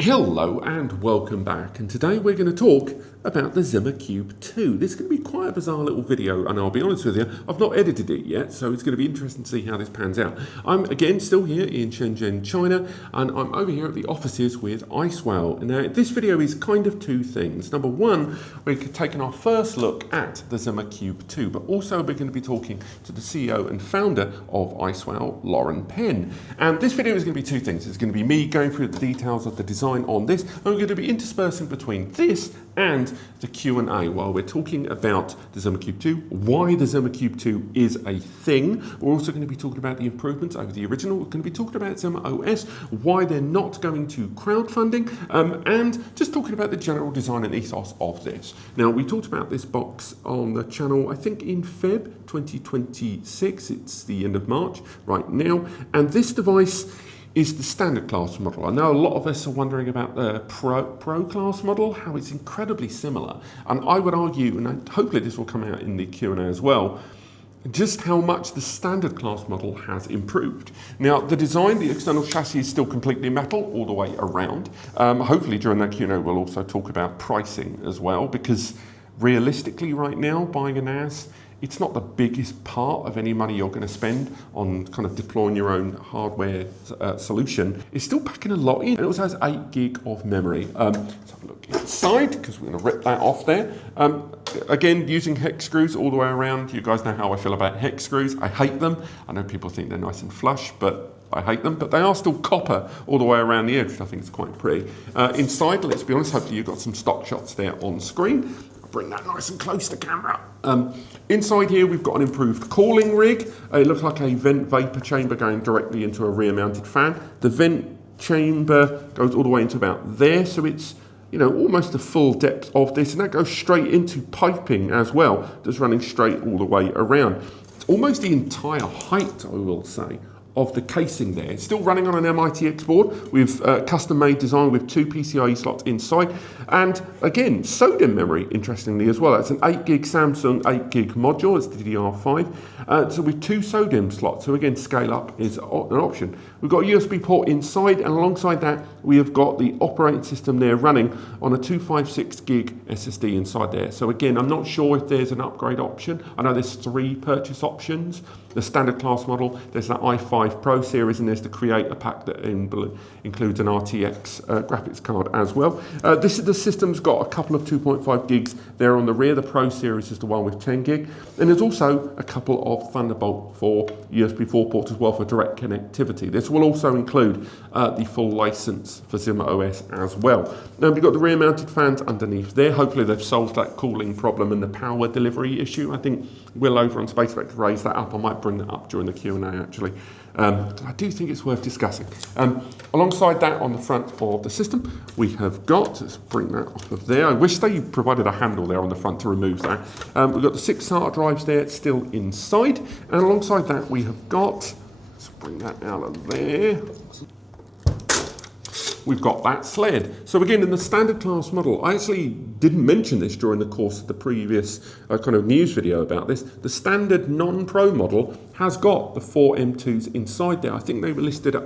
Hello and welcome back, and today we're going to talk about the ZimaCube 2. This is going to be quite a bizarre little video, and I'll be honest with you, I've not edited it yet, so it's going to be interesting to see how this pans out. I'm again still here in Shenzhen, China, and I'm over here at the offices with Icewell. Now this video is kind of two things. Number one, we're taking our first look at the ZimaCube 2, but also we're going to be talking to the CEO and founder of Icewell, Lauren Penn. And this video is going to be two things. It's going to be me going through the details of the design on this, and we're going to be interspersing between this and the Q&A while we're talking about the ZimaCube 2, why the ZimaCube 2 is a thing. We're also going to be talking about the improvements over the original. We're going to be talking about ZimaOS, why they're not going to crowdfunding, and just talking about the general design and ethos of this. Now, we talked about this box on the channel, I think in Feb 2026. It's the end of March right now, and this device is the standard class model. I know a lot of us are wondering about the pro class model, how it's incredibly similar. And I would argue, and hopefully this will come out in the Q&A as well, just how much the standard class model has improved. Now, the design, the external chassis is still completely metal all the way around. Hopefully during that Q&A we'll also talk about pricing as well, because realistically right now, buying a NAS, it's not the biggest part of any money you're going to spend on kind of deploying your own hardware solution. It's still packing a lot in. It also has 8 gig of memory. Let's have a look inside, because we're going to rip that off there. Again, using hex screws all the way around. You guys know how I feel about hex screws. I hate them. I know people think they're nice and flush, but I hate them, but they are still copper all the way around the edge, which I think is quite pretty. Inside, let's be honest, hopefully you've got some stock shots there on screen. Bring that nice and close to camera. Inside here we've got an improved cooling rig. It looks like a vent vapor chamber going directly into a rear mounted fan. The vent chamber goes all the way into about there, so it's almost the full depth of this, and that goes straight into piping as well, just running straight all the way around. It's almost the entire height, I will say, of the casing there. It's still running on an MITX board with custom-made design with 2 PCIe slots inside, and again, SODIMM memory, interestingly as well. It's an 8 gig Samsung 8 gig module, it's DDR5, so with 2 SODIMM slots, so again, scale up is an option. We've got a USB port inside, and alongside that, we have got the operating system there running on a 256 gig SSD inside there. So again, I'm not sure if there's an upgrade option. I know there's 3 purchase options. The standard class model, there's that i5 Pro series, and there's the Creator pack that includes an RTX graphics card as well. The system's got a couple of 2.5 gigs there on the rear. The Pro series is the one with 10 gig. And there's also a couple of Thunderbolt 4 USB 4 ports as well for direct connectivity. This will also include the full license for ZimaOS as well. Now we've got the rear mounted fans underneath there. Hopefully they've solved that cooling problem and the power delivery issue. I think Will over on SpaceX raised that up. I might bring that up during the Q&A actually. I do think it's worth discussing. Alongside that, on the front of the system, we have got, let's bring that off of there. I wish they provided a handle there on the front to remove that. We've got the 6 SATA drives there still inside, and alongside that we have got, let's bring that out of there. We've got that sled. So again, in the standard class model, I actually didn't mention this during the course of the previous kind of news video about this. The standard non-pro model has got the 4 M2s inside there. I think they were listed at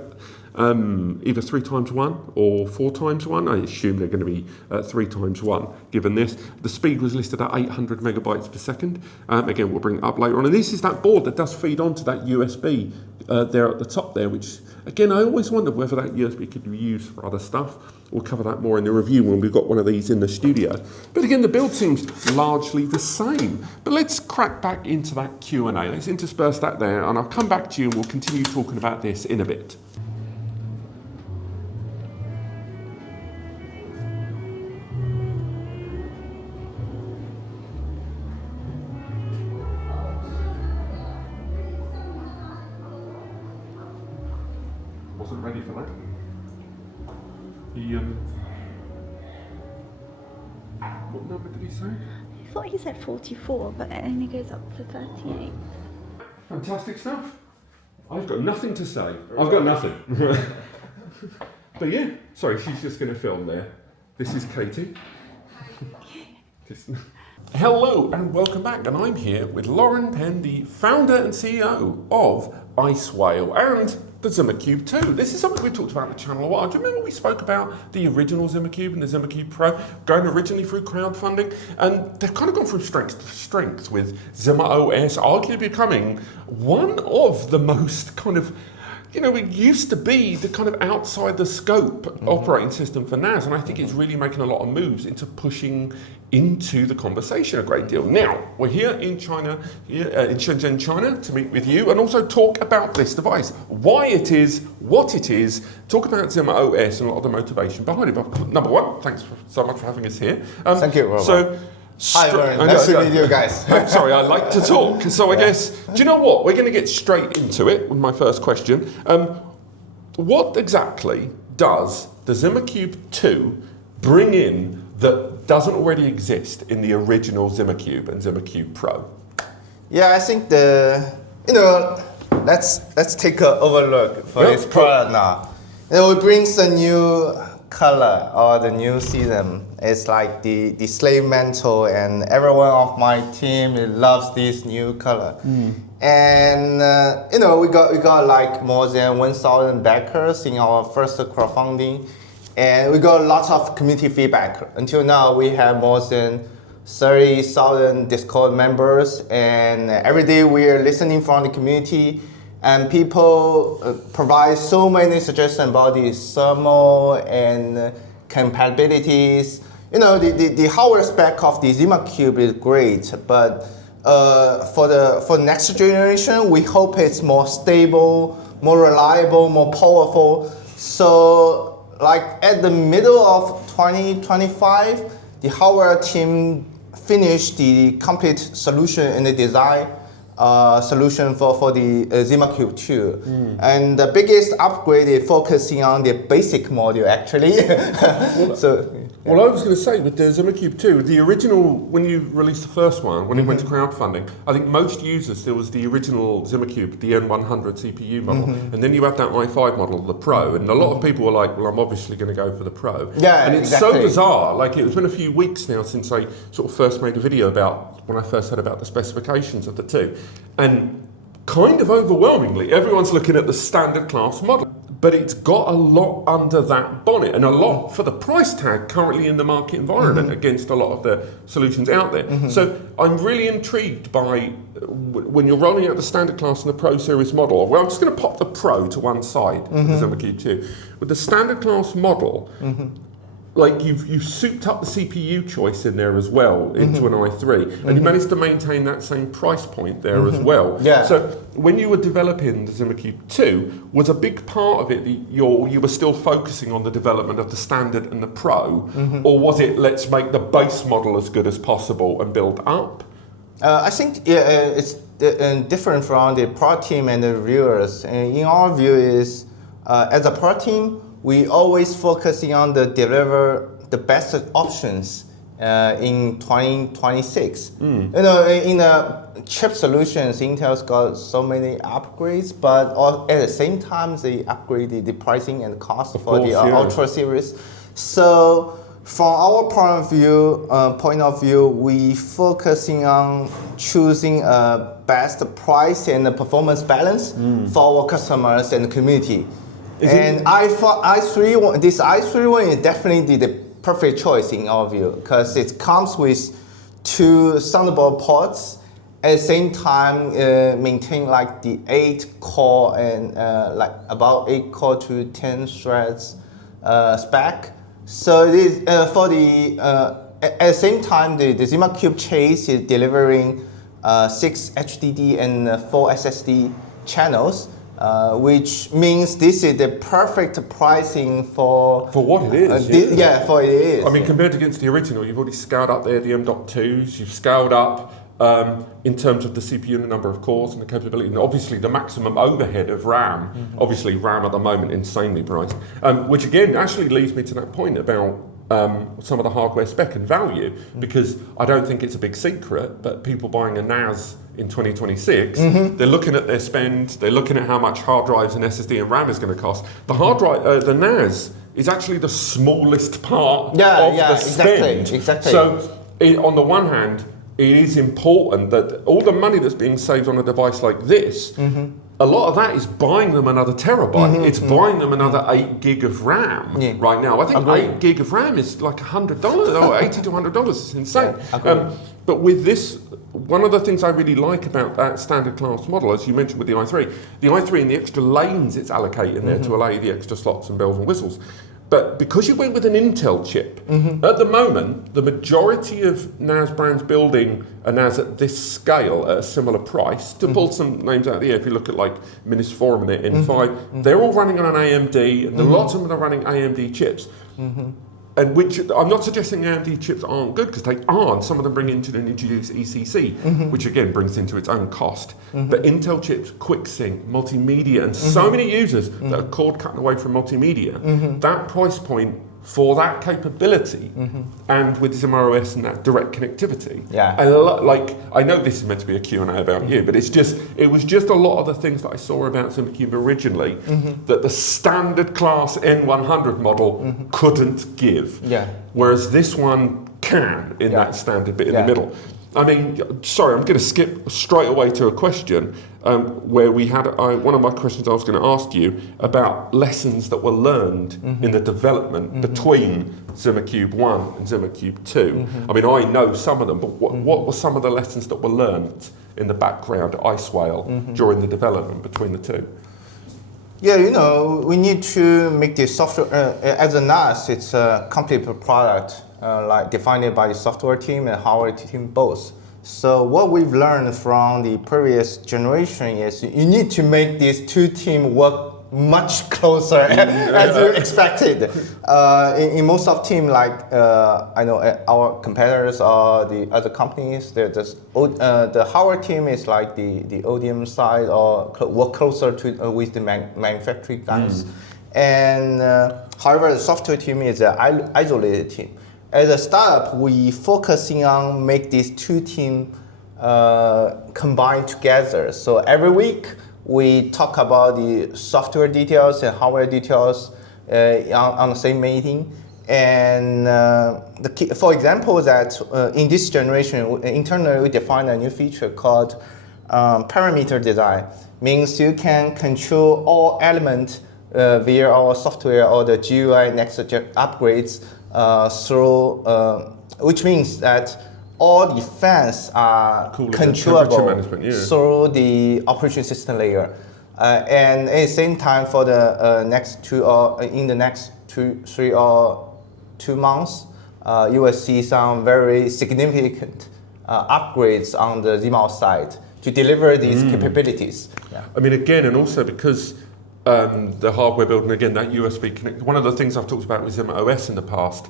either 3x1 or 4x1. I assume they're going to be 3x1 given this. The speed was listed at 800 megabytes per second. Again, we'll bring it up later on. And this is that board that does feed onto that USB there at the top there, which again, I always wondered whether that USB could be used for other stuff. We'll cover that more in the review when we've got one of these in the studio. But again, the build seems largely the same. But let's crack back into that Q&A. Let's intersperse that there, and I'll come back to you and we'll continue talking about this in a bit. Wasn't ready for that. What number did he say? I thought he said 44, but it only goes up to 38. Fantastic stuff. I've got nothing to say. I've got nothing. But yeah, sorry, she's just going to film there. This is Katie. Hello and welcome back, and I'm here with Lauren Penn, the founder and CEO of Icewell, and the ZimaCube 2. This is something we talked about on the channel a while. Do you remember we spoke about the original ZimaCube and the ZimaCube Pro going originally through crowdfunding? And they've kind of gone from strength to strength with ZimaOS arguably becoming one of the most kind of, you know, it used to be the kind of outside the scope operating system for NAS, and I think it's really making a lot of moves into pushing into the conversation a great deal. Now, we're here in China, in Shenzhen, China, to meet with you and also talk about this device, why it is, what it is, talk about ZimaOS and a lot of the motivation behind it. But number one, thanks so much for having us here. Thank you, Robert. So, hi, Warren. Nice to meet you guys. I'm sorry, I like to talk. So I guess, do you know what? We're going to get straight into it with my first question. What exactly does the ZimaCube 2 bring in that doesn't already exist in the original ZimaCube and ZimaCube Pro? Yeah, I think let's take an overlook for this product now. It brings a new color or the new season. It's like the slave mantle, and everyone of my team loves this new color. And we got like more than 1,000 backers in our first crowdfunding, and we got lots of community feedback. Until now, we have more than 30,000 Discord members, and every day we are listening from the community. And people provide so many suggestions about the thermal and compatibilities. You know, the hardware spec of the ZimaCube is great, but for next generation, we hope it's more stable, more reliable, more powerful. So, like at the middle of 2025, the hardware team finished the complete solution in the design solution for the ZimaCube 2. And the biggest upgrade is focusing on the basic module actually. Well, I was going to say, with the ZimaCube 2, the original, when you released the first one, when it went to crowdfunding, I think most users, there was the original ZimaCube, the N100 CPU model, and then you had that i5 model, the Pro, and a lot of people were like, well, I'm obviously going to go for the Pro. Yeah, and it's so bizarre. Like, it's been a few weeks now since I sort of first made a video about, when I first heard about the specifications of the two. And kind of overwhelmingly, everyone's looking at the standard class model. But it's got a lot under that bonnet, and a lot for the price tag currently in the market environment against a lot of the solutions out there. So I'm really intrigued by when you're rolling out the standard class and the Pro Series model. Well, I'm just going to pop the Pro to one side, the ZimaCube 2. With the standard class model, like you've souped up the CPU choice in there as well into an i3, and you managed to maintain that same price point there as well. Yeah. So when you were developing the ZimaCube 2, was a big part of it that you were still focusing on the development of the standard and the Pro, or was it let's make the base model as good as possible and build up? I think it's different from the product team and the reviewers. And in our view is, as a product team, we always focusing on the deliver the best options in 2026. You know, in the chip solutions, Intel's got so many upgrades, but at the same time, they upgraded the pricing and cost for the Ultra series. So from our point of view, we focusing on choosing a best price and the performance balance for our customers and the community. And this i3 one is definitely the perfect choice in our view, because it comes with 2 Thunderbolt ports, at the same time maintain like the 8 core and like about 8 core to 10 threads spec. So it is for the at the same time the ZimaCube Chase is delivering 6 HDD and 4 SSD channels. Which means this is the perfect pricing for what it is. For it is. I mean, compared against the original, you've already scaled up there the M.2s. You've scaled up in terms of the CPU and the number of cores and the capability, and obviously the maximum overhead of RAM. Obviously, RAM at the moment insanely priced, which again actually leads me to that point about some of the hardware spec and value, because I don't think it's a big secret, but people buying a NAS in 2026, they're looking at their spend, they're looking at how much hard drives and SSD and RAM is going to cost. The hard drive, the NAS is actually the smallest part of the spend. Exactly. So on the one hand, it is important that all the money that's being saved on a device like this a lot of that is buying them another terabyte. It's buying them another 8 gig of RAM right now. I think 8 gig of RAM is like $100 or $80 to $100. It's insane. But with this, one of the things I really like about that standard class model, as you mentioned with the i3 and the extra lanes it's allocating there to allow you the extra slots and bells and whistles. But because you went with an Intel chip, at the moment, the majority of NAS brands building a NAS at this scale at a similar price, to pull some names out of the air, if you look at like Minisforum and the N5, they're all running on an AMD, and lots of them are running AMD chips. And which, I'm not suggesting AMD chips aren't good, because they aren't. Some of them bring into and introduce ECC, which again brings into its own cost. But Intel chips, QuickSync, multimedia, and so many users that are cord cutting away from multimedia, that price point for that capability, and with ZimaOS and that direct connectivity. And I know this is meant to be a Q&A about you, but it was just a lot of the things that I saw about ZimaCube originally that the standard class N100 model couldn't give. Whereas this one can in that standard bit in the middle. I mean, sorry, I'm going to skip straight away to a question where we had one of my questions I was going to ask you about lessons that were learned in the development between ZimaCube 1 and ZimaCube 2. I mean, I know some of them, but what were some of the lessons that were learned in the background at Icewhale during the development between the two? Yeah, you know, we need to make the software, as a NAS, it's a complete product, like defined by the software team and hardware team both. So what we've learned from the previous generation is you need to make these two teams work much closer as you expected. In most of team, like I know our competitors or the other companies, the hardware team is like the ODM side or work closer to with the manufacturing guys. And however, the software team is an isolated team. As a startup, we focusing on make these two teams combine together. So every week, we talk about the software details and hardware details on the same meeting. And for example, that in this generation, internally we define a new feature called parameter design. Means you can control all elements via our software or the GUI next upgrades through, which means that all the fans are controllable through the operation system layer. And at the same time, for the next 2 or 3 months, you will see some very significant upgrades on the ZimaOS side to deliver these capabilities. I mean, again, and also because the hardware building, again, that USB connect. One of the things I've talked about with ZimaOS in the past,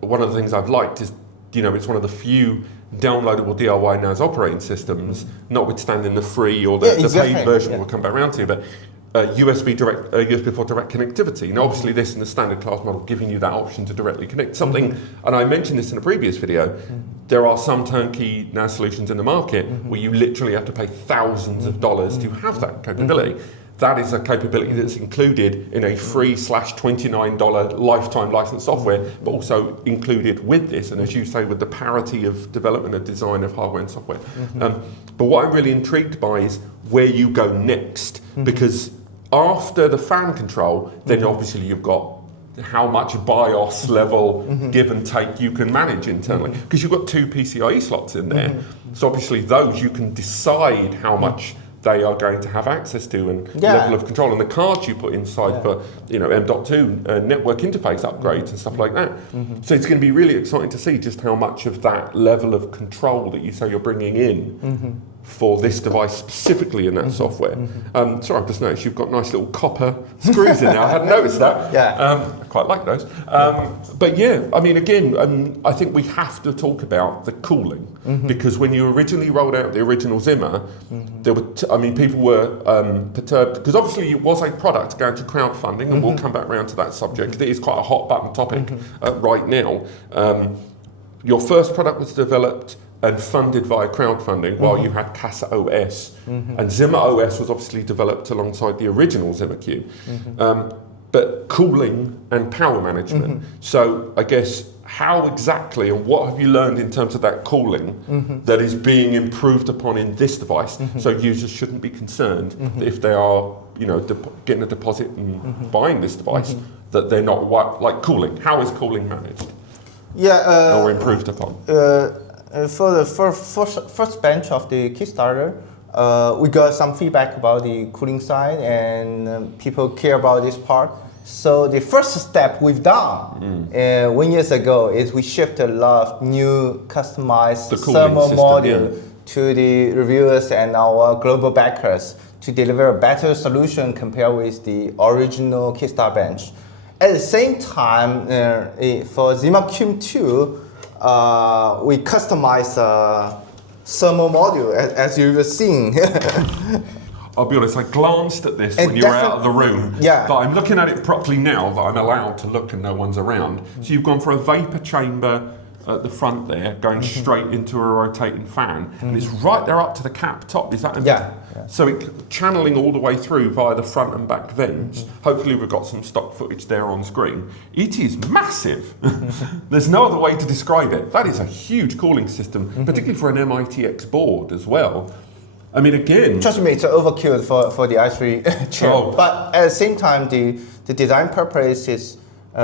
one of the things I've liked is, you know, it's one of the few downloadable DIY NAS operating systems, notwithstanding the free or the paid version we'll come back around to, but USB 4 direct connectivity. Now, obviously, this in the standard class model giving you that option to directly connect something. And I mentioned this in a previous video. There are some turnkey NAS solutions in the market where you literally have to pay thousands of dollars to have that capability. That is a capability that's included in a free /$29 lifetime license software, but also included with this, and as you say, with the parity of development and design of hardware and software. But what I'm really intrigued by is where you go next, because after the fan control, then obviously you've got how much BIOS level give and take you can manage internally, because you've got 2 PCIe slots in there. So obviously those you can decide how much they are going to have access to and level of control, and the cards you put inside for, you know, M.2 network interface upgrades and stuff like that. So it's going to be really exciting to see just how much of that level of control that you say you're bringing in for this device specifically in that software. Sorry, I've just noticed you've got nice little copper screws in there. I hadn't noticed that. I quite like those. But yeah, I mean, again, I think we have to talk about the cooling, because when you originally rolled out the original Zima, there were, people were perturbed, because obviously it was a product going to crowdfunding, and we'll come back around to that subject. It is quite a hot button topic right now. Your first product was developed and funded via crowdfunding while you had Casa OS. And ZimaOS was obviously developed alongside the original ZimaCube. but cooling and power management. So I guess how exactly and what have you learned in terms of that cooling that is being improved upon in this device? So users shouldn't be concerned that if they are, getting a deposit and buying this device, that they're not like cooling. How is cooling managed? Yeah. Or improved upon? For the first bench of the Kickstarter, we got some feedback about the cooling side, and people care about this part. So the first step we've done 1 year ago is we shipped a lot of new customized thermal module to the reviewers and our global backers to deliver a better solution compared with the original Kickstarter bench. At the same time, for ZimaCube 2, we customized a thermal module, as you've seen. I'll be honest, I glanced at this when you were out of the room, but I'm looking at it properly now that I'm allowed to look and no one's around. So you've gone for a vapor chamber at the front there, going straight into a rotating fan, and it's right there up to the cap top. Is that? Yeah. So it channeling all the way through via the front and back vents. Hopefully we've got some stock footage there on screen. It is massive. There's no other way to describe it. That is a huge cooling system, particularly for an MITX board as well. I mean, again... Trust me, it's overkill for the i3 chip. But at the same time, the design purpose is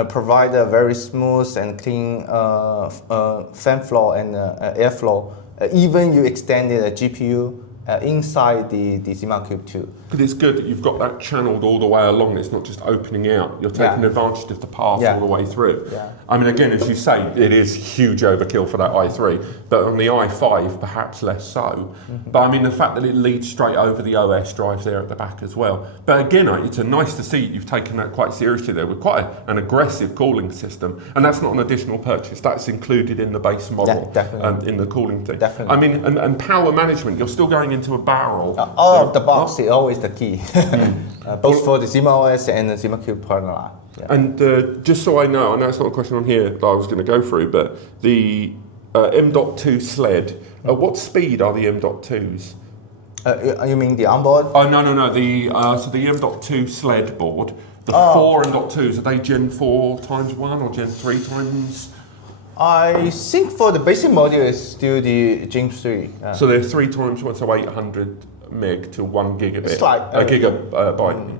provide a very smooth and clean fan flow and airflow. Even you extended a GPU inside the ZimaCube 2. But it's good that you've got that channeled all the way along. It's not just opening out. You're taking advantage of the path all the way through. I mean, again, as you say, it is huge overkill for that i3, but on the i5, perhaps less so. But I mean, the fact that it leads straight over the OS drive there at the back as well. But again, it's nice to see you've taken that quite seriously there with quite an aggressive cooling system. And that's not an additional purchase. That's included in the base model, in the cooling thing. Definitely. I mean, and power management, you're still going into a barrel. Out of the box is always the key, both for the ZimaOS and the ZimaCube partner line. And just so I know it's not a question on here that I was going to go through, but the M.2 sled, what speed are the M.2s? You mean the onboard? Oh, no. So the M.2 sled board, the 4 M.2s, are they Gen 4 times 1 or Gen 3 times? I think for the basic module it's still the Gen 3. So they're 3 times 1, so 800 meg to 1 gigabit. It's like a gigabyte.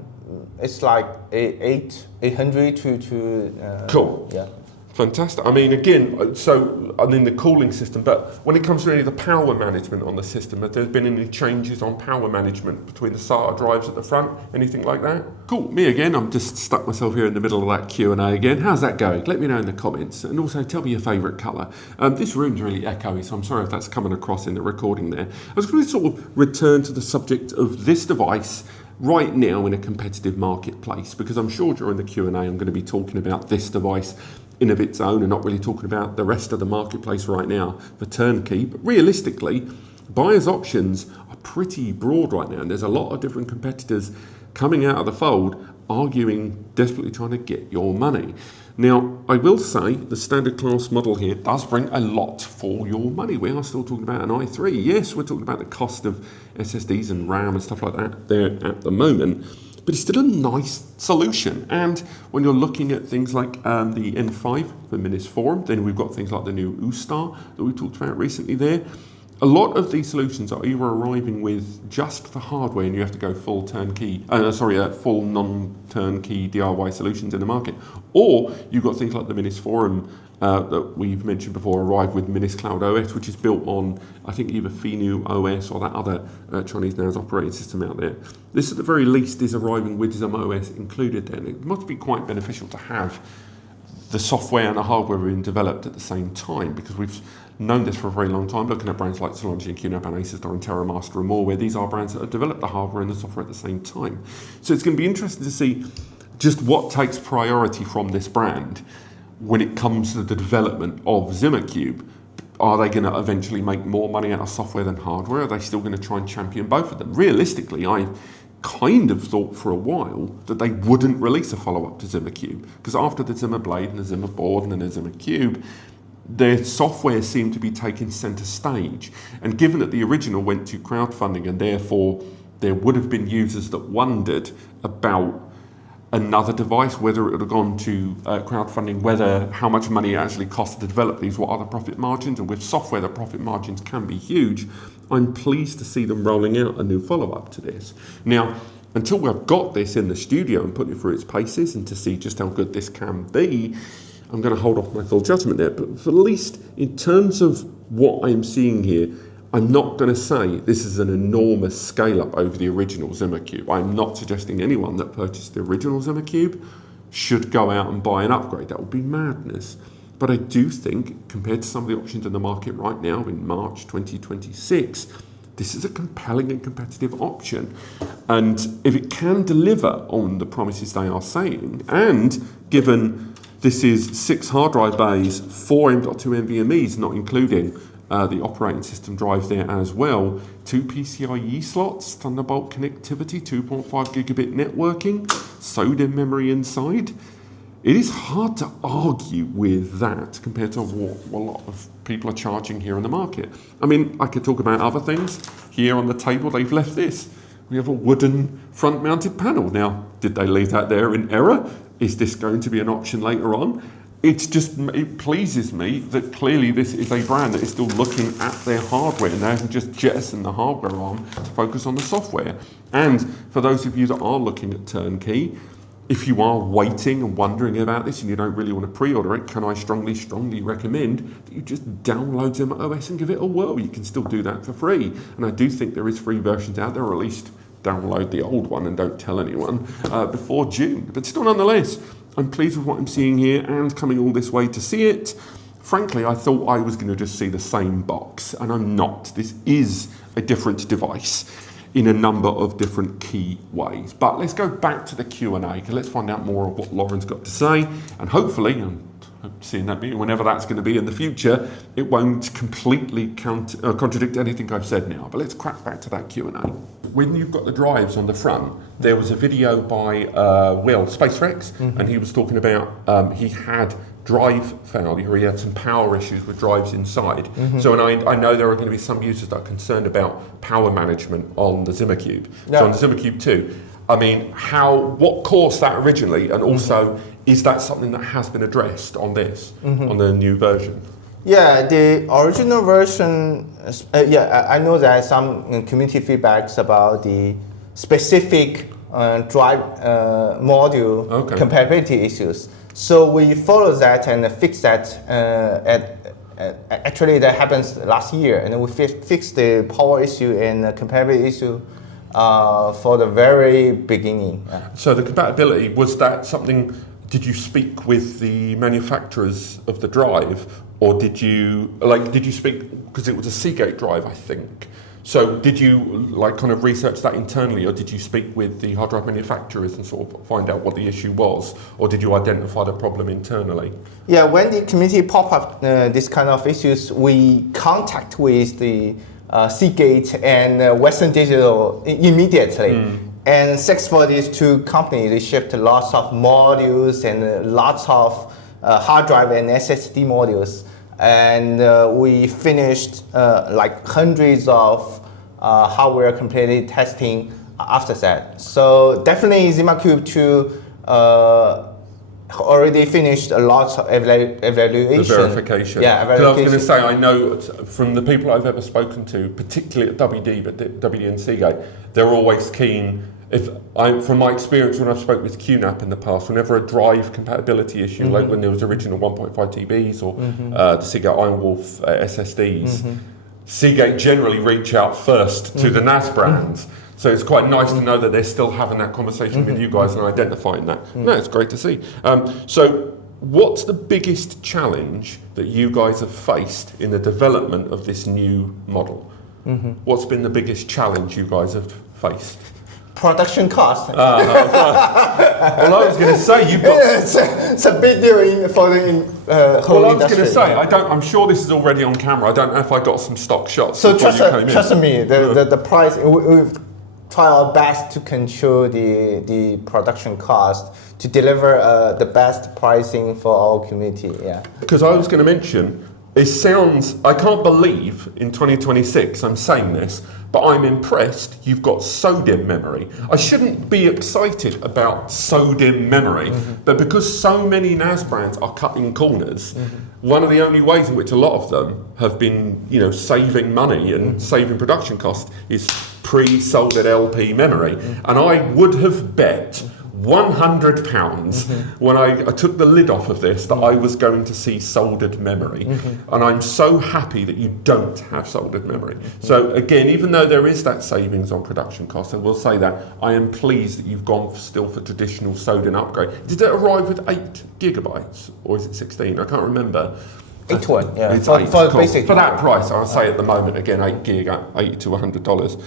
It's like 800 to cool. Yeah. Fantastic. I mean, again, the cooling system, but when it comes to any of the power management on the system, have there been any changes on power management between the SATA drives at the front? Anything like that? Cool. Me again. I'm just stuck myself here in the middle of that Q&A again. How's that going? Let me know in the comments. And also tell me your favourite colour. This room's really echoey, so I'm sorry if that's coming across in the recording there. I was going to sort of return to the subject of this device right now in a competitive marketplace, because I'm sure during the Q&A I'm going to be talking about this device in of its own and not really talking about the rest of the marketplace right now for turnkey. But realistically, buyers' options are pretty broad right now, and there's a lot of different competitors coming out of the fold arguing, desperately trying to get your money. Now, I will say the standard class model here does bring a lot for your money. We are still talking about an i3. Yes, we're talking about the cost of SSDs and RAM and stuff like that there at the moment, but it's still a nice solution. And when you're looking at things like the N5 for Minis Forum, then we've got things like the new U-Star that we talked about recently there. A lot of these solutions are either arriving with just the hardware and you have to go full turnkey, full non-turnkey DIY solutions in the market, or you've got things like the Minis Forum that we've mentioned before arrive with Minis Cloud OS, which is built on, I think, either Finu OS or that other Chinese NAS operating system out there. This, at the very least, is arriving with ZimaOS included then. It must be quite beneficial to have the software and the hardware being developed at the same time, because we've known this for a very long time, looking at brands like Solange and QNAP and Asustar and TerraMaster and more, where these are brands that have developed the hardware and the software at the same time. So it's going to be interesting to see just what takes priority from this brand when it comes to the development of ZimaCube. Are they going to eventually make more money out of software than hardware? Are they still going to try and champion both of them? Realistically, I kind of thought for a while that they wouldn't release a follow-up to ZimaCube, because after the Zima Blade and the Zima Board and then the ZimaCube, their software seemed to be taking centre stage. And given that the original went to crowdfunding, and therefore there would have been users that wondered about another device, whether it would have gone to crowdfunding, how much money it actually cost to develop these, what are the profit margins, and with software the profit margins can be huge. I'm pleased to see them rolling out a new follow-up to this. Now, until we've got this in the studio and put it through its paces and to see just how good this can be, I'm going to hold off my full judgment there. But for at least in terms of what I'm seeing here, I'm not going to say this is an enormous scale-up over the original ZimaCube. I'm not suggesting anyone that purchased the original ZimaCube should go out and buy an upgrade. That would be madness. But I do think, compared to some of the options in the market right now in March 2026, this is a compelling and competitive option. And if it can deliver on the promises they are saying, and given this is 6 hard drive bays, 4 M.2 NVMEs, not including the operating system drive there as well, 2 PCIe slots, Thunderbolt connectivity, 2.5 gigabit networking, SODIMM memory inside. It is hard to argue with that compared to what a lot of people are charging here in the market. I mean, I could talk about other things. Here on the table, they've left this. We have a wooden front-mounted panel. Now, did they leave that there in error? Is this going to be an option later on? It pleases me that clearly this is a brand that is still looking at their hardware and they haven't just jettisoned the hardware on to focus on the software. And for those of you that are looking at turnkey, if you are waiting and wondering about this and you don't really want to pre-order it, can I strongly recommend that you just download ZimaOS and give it a whirl. You can still do that for free. And I do think there is free versions out there, or at least download the old one and don't tell anyone before June. But still, nonetheless, I'm pleased with what I'm seeing here and coming all this way to see it. Frankly, I thought I was going to just see the same box, and I'm not. This is a different device in a number of different key ways. But let's go back to the Q&A, because let's find out more of what Lauren's got to say, and hopefully, I'm seeing that meeting, whenever that's going to be in the future, it won't completely contradict anything I've said now. But let's crack back to that Q&A. When you've got the drives on the front, there was a video by Will, SpaceX, and he was talking about he had drive failure, he had some power issues with drives inside. So, and I know there are going to be some users that are concerned about power management on the ZimaCube. So on the ZimaCube 2, I mean, what caused that originally, and also, is that something that has been addressed on this, on the new version? Yeah, the original version, I know there are some community feedbacks about the specific drive module compatibility issues. So we follow that and fix that. Actually, that happens last year, and we fixed the power issue and the compatibility issue for the very beginning. So the compatibility, was that something? Did you speak with the manufacturers of the drive, or did you speak, because it was a Seagate drive, I think. So did you kind of research that internally, or did you speak with the hard drive manufacturers and sort of find out what the issue was, or did you identify the problem internally? Yeah, when the community pop up this kind of issues, we contact with the Seagate and Western Digital immediately. And thanks for these two companies, they shipped lots of modules and lots of hard drive and SSD modules. And we finished like hundreds of hardware completely testing after that. So definitely ZimaCube 2 already finished a lot of evaluation. The verification. Yeah, verification. I was going to say, I know from the people I've ever spoken to, particularly at WD, but WD and Seagate, they're always keen. From my experience when I've spoken with QNAP in the past, whenever a drive compatibility issue, like when there was original 1.5 TBs or the Seagate Ironwolf SSDs, Seagate generally reach out first to the NAS brands. So it's quite nice to know that they're still having that conversation with you guys and identifying that. No, it's great to see. So what's the biggest challenge that you guys have faced in the development of this new model? What's been the biggest challenge you guys have faced? Production cost. Well, I was going to say you've got. It's a big deal for the whole industry. Well, I was going to say I'm sure this is already on camera. I don't know if I got some stock shots. So trust me, the price. We've tried our best to control the production cost to deliver the best pricing for our community. Yeah. Because I was going to mention, I can't believe in 2026 I'm saying this, but I'm impressed you've got SODIMM memory. I shouldn't be excited about SODIMM memory, but because so many NAS brands are cutting corners, one of the only ways in which a lot of them have been, saving money and saving production costs is pre-soldered LP memory. And I would have bet £100 when I took the lid off of this that I was going to see soldered memory. And I'm so happy that you don't have soldered memory. So again, even though there is that savings on production costs, I will say that I am pleased that you've gone still for traditional soldering upgrade. Did it arrive with 8 gigabytes or is it 16? I can't remember. 8 one, yeah. It's For 8, cool. basic. For that price, I'll say at the moment, again, 8 gig, $80 to $100.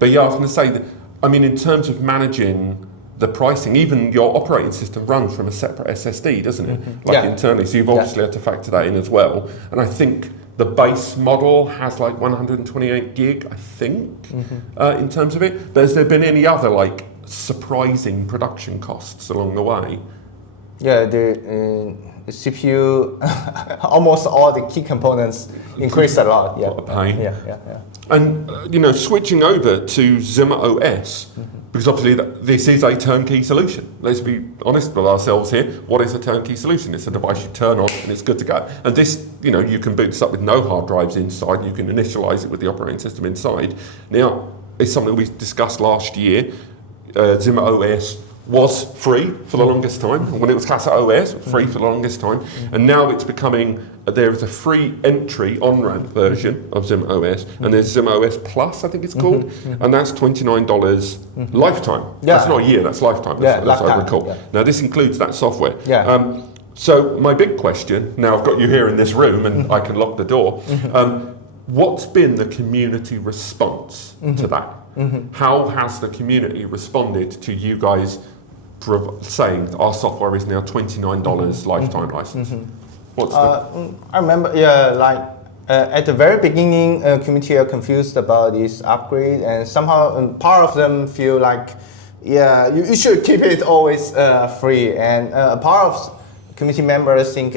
But yeah, I was going to say that, in terms of managing the pricing, even your operating system runs from a separate SSD, doesn't it? Internally. So you've obviously had to factor that in as well. And I think the base model has 128 gig, I think, in terms of it. But has there been any other surprising production costs along the way? Yeah, the CPU, almost all the key components increased a lot. Yeah. What a pain. Yeah. And switching over to ZimaOS, because obviously this is a turnkey solution. Let's be honest with ourselves here. What is a turnkey solution? It's a device you turn on and it's good to go. And this, you can boot this up with no hard drives inside. You can initialize it with the operating system inside. Now, it's something we discussed last year. ZimaOS was free for the longest time. When it was Casa OS, free for the longest time. And now it's becoming, there is a free entry on-ramp version of ZimaOS, and there's ZimaOS Plus, I think it's called, and that's $29 lifetime. Yeah. That's not a year, that's lifetime, that's what I recall. Yeah. Now this includes that software. Yeah. So my big question, now I've got you here in this room and I can lock the door, what's been the community response to that? How has the community responded to you guys saying our software is now $29 lifetime license? What's I remember, at the very beginning, community are confused about this upgrade, and somehow part of them feel you should keep it always free, and a part of community members think,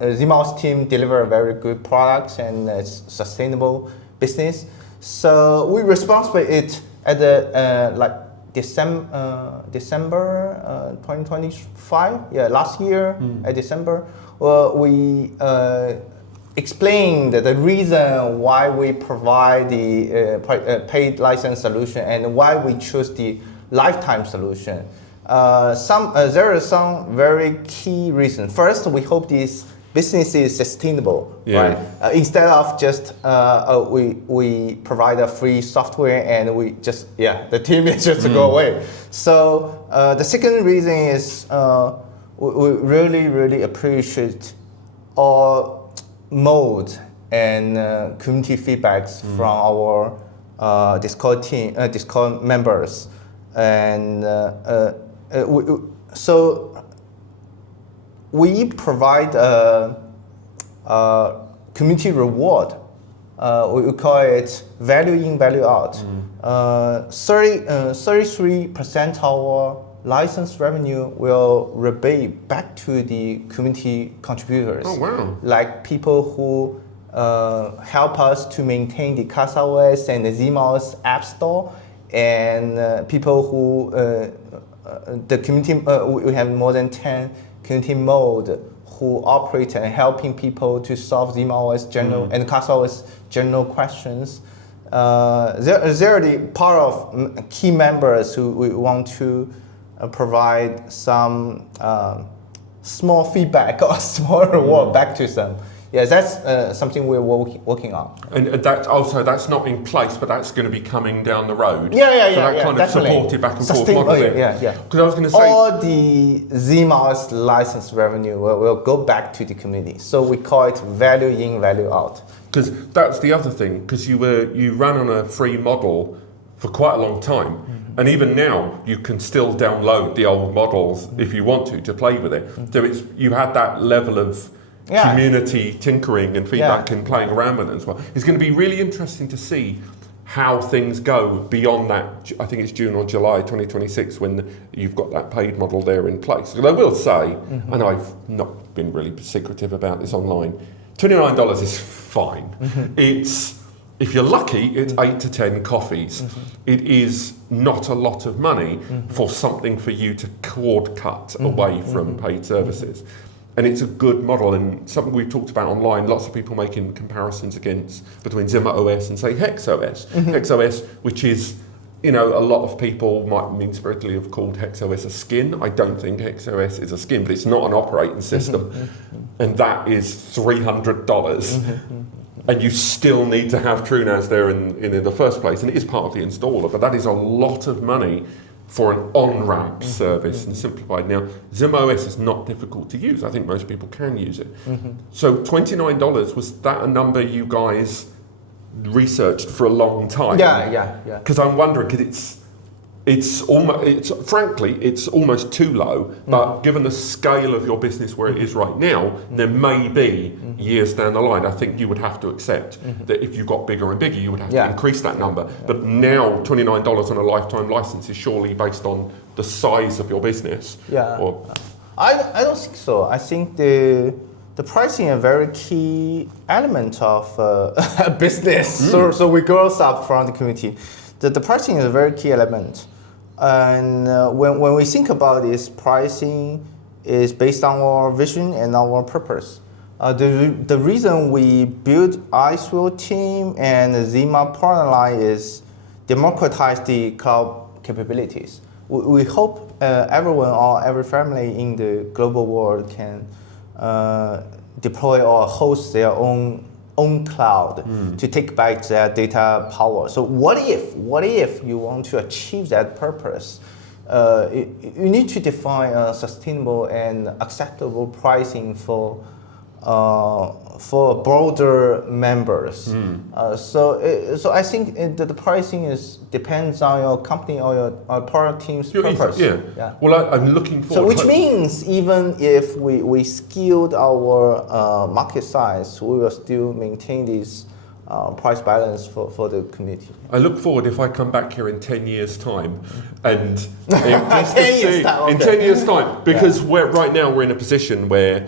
ZimaOS team deliver very good products and it's sustainable business. So we respond with it at the December 2025. Last year at December, we explained the reason why we provide the paid license solution and why we choose the lifetime solution. There are some very key reasons. First, we hope this business is sustainable, right? Instead of just we provide a free software and we just the team is just to go away. So the second reason is we really appreciate all mode and community feedbacks from our Discord team, Discord members, and we provide a community reward. We call it value in, value out. 33% of our license revenue will rebate back to the community contributors. Oh, wow. Like people who help us to maintain the Casa OS and the ZimaOS App Store, and people who, the community, we have more than 10 community mode who operate and helping people to solve ZimaOS general and Casa OS general questions. They're the part of key members who we want to provide some small feedback or small reward back to them. Yeah, that's something we're working on. And that's not in place, but that's going to be coming down the road. So that kind of definitely. supported back and forth model. Because I was going to say, all the ZimaOS license revenue will go back to the community. So we call it value in, value out. Because that's the other thing. Because you ran on a free model for quite a long time. And even now, you can still download the old models if you want to play with it. So you had that level of community tinkering and feedback and playing around with it as well. It's going to be really interesting to see how things go beyond that. I think it's June or July 2026 when you've got that paid model there in place. And I will say, and I've not been really secretive about this online, $29 is fine. It's, if you're lucky, it's 8 to 10 coffees. It is not a lot of money for something for you to cord cut away from paid services. And it's a good model, and something we've talked about online. Lots of people making comparisons between ZimaOS and say HexOS. HexOS, which is, you know, a lot of people might mean spiritedly have called HexOS a skin. I don't think HexOS is a skin, but it's not an operating system, and that is $300. And you still need to have TrueNAS there in the first place, and it is part of the installer. But that is a lot of money for an on-ramp service and simplified. Now, ZimaOS is not difficult to use. I think most people can use it. So $29, was that a number you guys researched for a long time? Yeah. Because I'm wondering, because frankly, it's almost too low, but given the scale of your business where it is right now, there may be years down the line, I think you would have to accept that if you got bigger and bigger, you would have to increase that number. But now $29 on a lifetime license is surely based on the size of your business. I don't think so. I think the pricing is a very key element of a business. So we grow up from the community. The pricing is a very key element. And when we think about this, pricing is based on our vision and our purpose. The reason we built Icefield team and the Zima partner line is democratize the cloud capabilities. We hope everyone or every family in the global world can deploy or host their own cloud to take back their data power. So what if you want to achieve that purpose? You need to define a sustainable and acceptable pricing for broader members. So I think the pricing depends on your company or your product team's purpose. Well, I'm looking forward. So which means even if we scaled our market size, we will still maintain this price balance for the community. I look forward if I come back here in 10 years' time and in 10 years' time, because right now we're in a position where,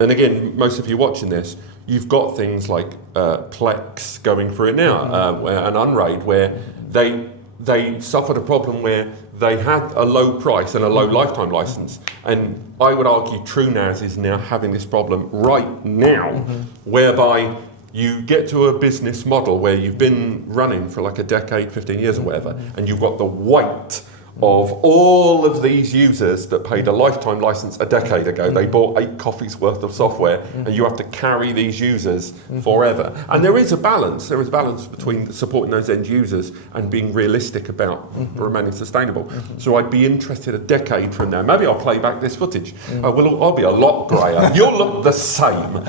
and again, most of you watching this, you've got things like Plex going through it now, and Unraid, where they suffered a problem where they had a low price and a low lifetime license. And I would argue TrueNAS is now having this problem right now, whereby you get to a business model where you've been running for like a decade, 15 years or whatever, and you've got the weight of all of these users that paid a lifetime license a decade ago. They bought 8 coffees worth of software, and you have to carry these users forever. And there is a balance. There is a balance between supporting those end users and being realistic about remaining sustainable. So I'd be interested a decade from now. Maybe I'll play back this footage. I'll be a lot grayer. You'll look the same.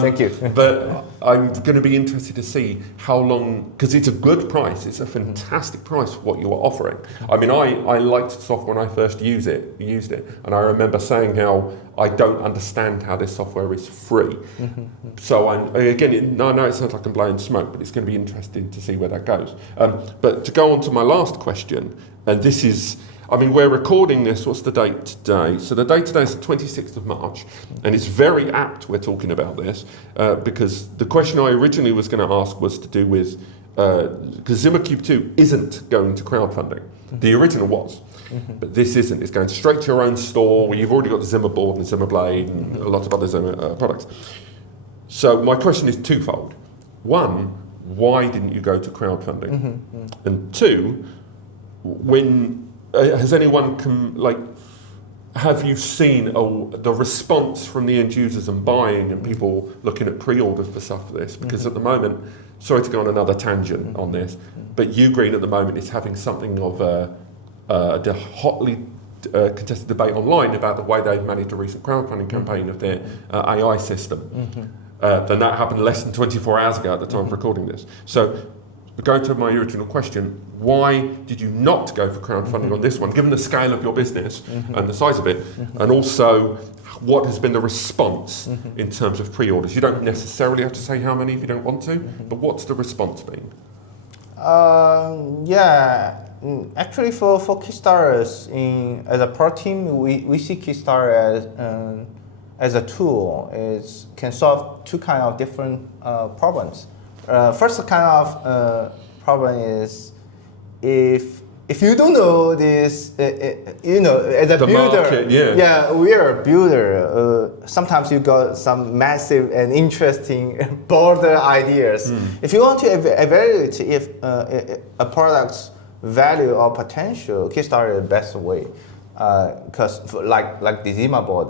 Thank you. But I'm going to be interested to see how long, because it's a good price. It's a fantastic price for what you are offering. I mean, I liked software when I first used it, and I remember saying how I don't understand how this software is free. So I know it sounds like I'm blowing smoke, but it's going to be interesting to see where that goes. But to go on to my last question, and this is, I mean, we're recording this, what's the date today? So the date today is the 26th of March, and it's very apt we're talking about this, because the question I originally was going to ask was to do with, because ZimaCube 2 isn't going to crowdfunding. The original was, but this isn't. It's going straight to your own store, where you've already got the Zima board and Zima Blade and a lot of other Zima products. So my question is twofold. One, why didn't you go to crowdfunding? And two, has anyone have you seen the response from the end users and buying and people looking at pre-orders for stuff for this? Because at the moment, sorry to go on another tangent on this, but Ugreen at the moment is having something of a hotly contested debate online about the way they've managed a recent crowdfunding campaign of their AI system. Then that happened less than 24 hours ago at the time of recording this. So going to my original question, why did you not go for crowdfunding on this one, given the scale of your business and the size of it, and also what has been the response in terms of pre-orders? You don't necessarily have to say how many if you don't want to, but what's the response been? Yeah, actually for Kickstarters, as a pro team, we see Kickstarter as a tool. It can solve two kind of different problems. First kind of problem is if you don't know this, as a The builder, market, yeah. we are a builder. Sometimes you got some massive and interesting broader ideas. If you want to evaluate if a product's value or potential, Kickstarter is the best way. Because like the Zima board,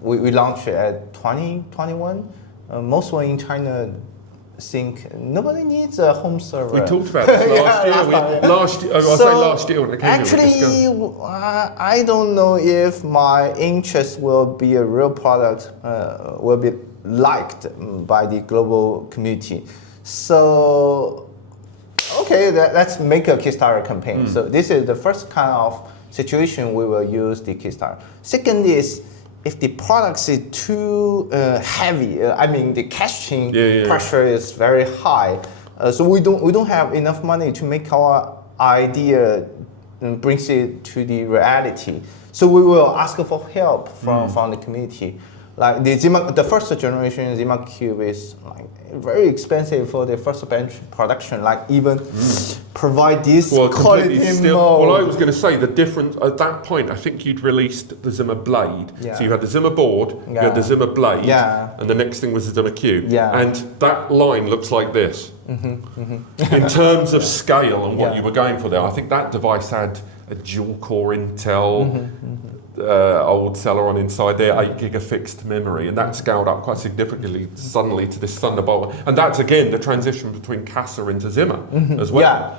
we launched it at 2021. Most one in China think nobody needs a home server. We talked about this last year. Last year when it came actually, I don't know if my interest will be a real product, will be liked by the global community. So, okay, let's make a Kickstarter campaign. So this is the first kind of situation we will use the Kickstarter. Second is, if the product is too heavy, I mean the caching pressure is very high, so we don't have enough money to make our idea brings it to the reality. So we will ask for help from the community. Like the first generation ZimaCube is like very expensive for the first bench production. Like even provide this quality mode. Well, I was going to say the difference at that point. I think you'd released the Zima Blade. Yeah. So you had the Zima board, you had the Zima Blade, and the next thing was the ZimaCube. Yeah. And that line looks like this. In terms of scale and what you were going for there, I think that device had a dual-core Intel. Old Celeron inside there, 8 gig of fixed memory, and that scaled up quite significantly suddenly to this Thunderbolt. And that's again the transition between Casa into Zima as well. Yeah.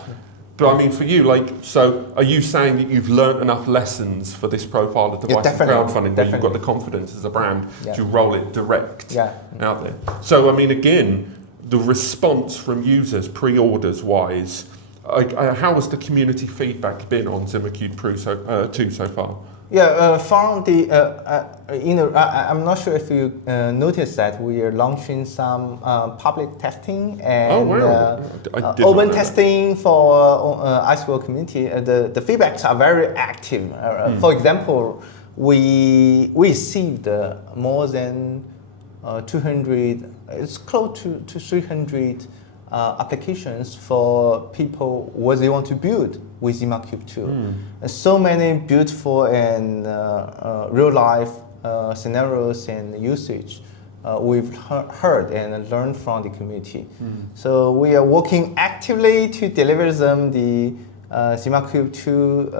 But I mean, for you, so are you saying that you've learned enough lessons for this profile of device crowdfunding where you've got the confidence as a brand to roll it direct out there? So I mean, again, the response from users, pre-orders wise, how has the community feedback been on ZimaCube 2 so far? Yeah, from the I'm not sure if you noticed that we are launching some public testing and open testing for Iceworld community. The feedbacks are very active. For example, we received more than 200. It's close to 300 applications for people what they want to build with ZimaCube 2. So many beautiful and real-life scenarios and usage we've heard and learned from the community. So we are working actively to deliver them the ZimaCube 2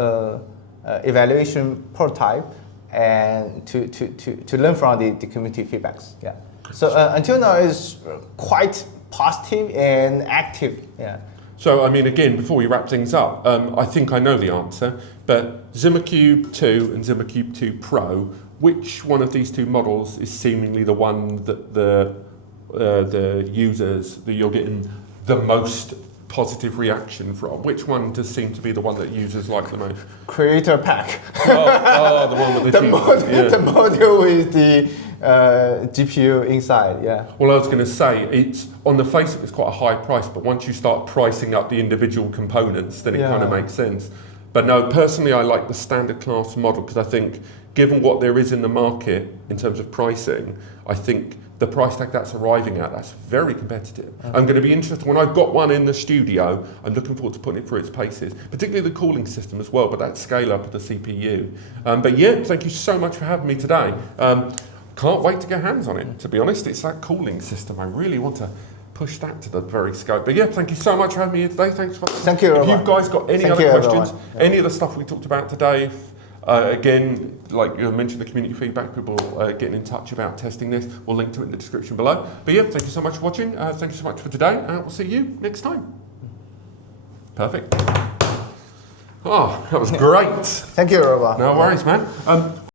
evaluation prototype and to learn from the community feedbacks. Yeah. So until now, it's quite positive and active. Yeah. So, I mean, again, before we wrap things up, I think I know the answer, but ZimaCube 2 and ZimaCube 2 Pro, which one of these two models is seemingly the one that the users, that you're getting the most positive reaction from? Which one does seem to be the one that users like the most? Creator pack. The one with the module with the GPU inside, yeah. Well, I was going to say, it's on the face of it's quite a high price, but once you start pricing up the individual components, then it kind of makes sense. But no, personally, I like the standard class model because I think, given what there is in the market in terms of pricing, I think the price tag that's arriving at, that's very competitive. I'm going to be interested, when I've got one in the studio, I'm looking forward to putting it through its paces, particularly the cooling system as well, but that scale up of the CPU. But yeah, thank you so much for having me today. Can't wait to get hands on it, to be honest. It's that cooling system. I really want to push that to the very scope. But yeah, thank you so much for having me here today. Thanks for Thank you, If you've guys got any other questions, any of the stuff we talked about today, again, like you mentioned, the community feedback, people getting in touch about testing this, we'll link to it in the description below. But yeah, thank you so much for watching. Thank you so much for today, and we'll see you next time. Perfect. Oh, that was great. Thank you, Robert. No worries, man.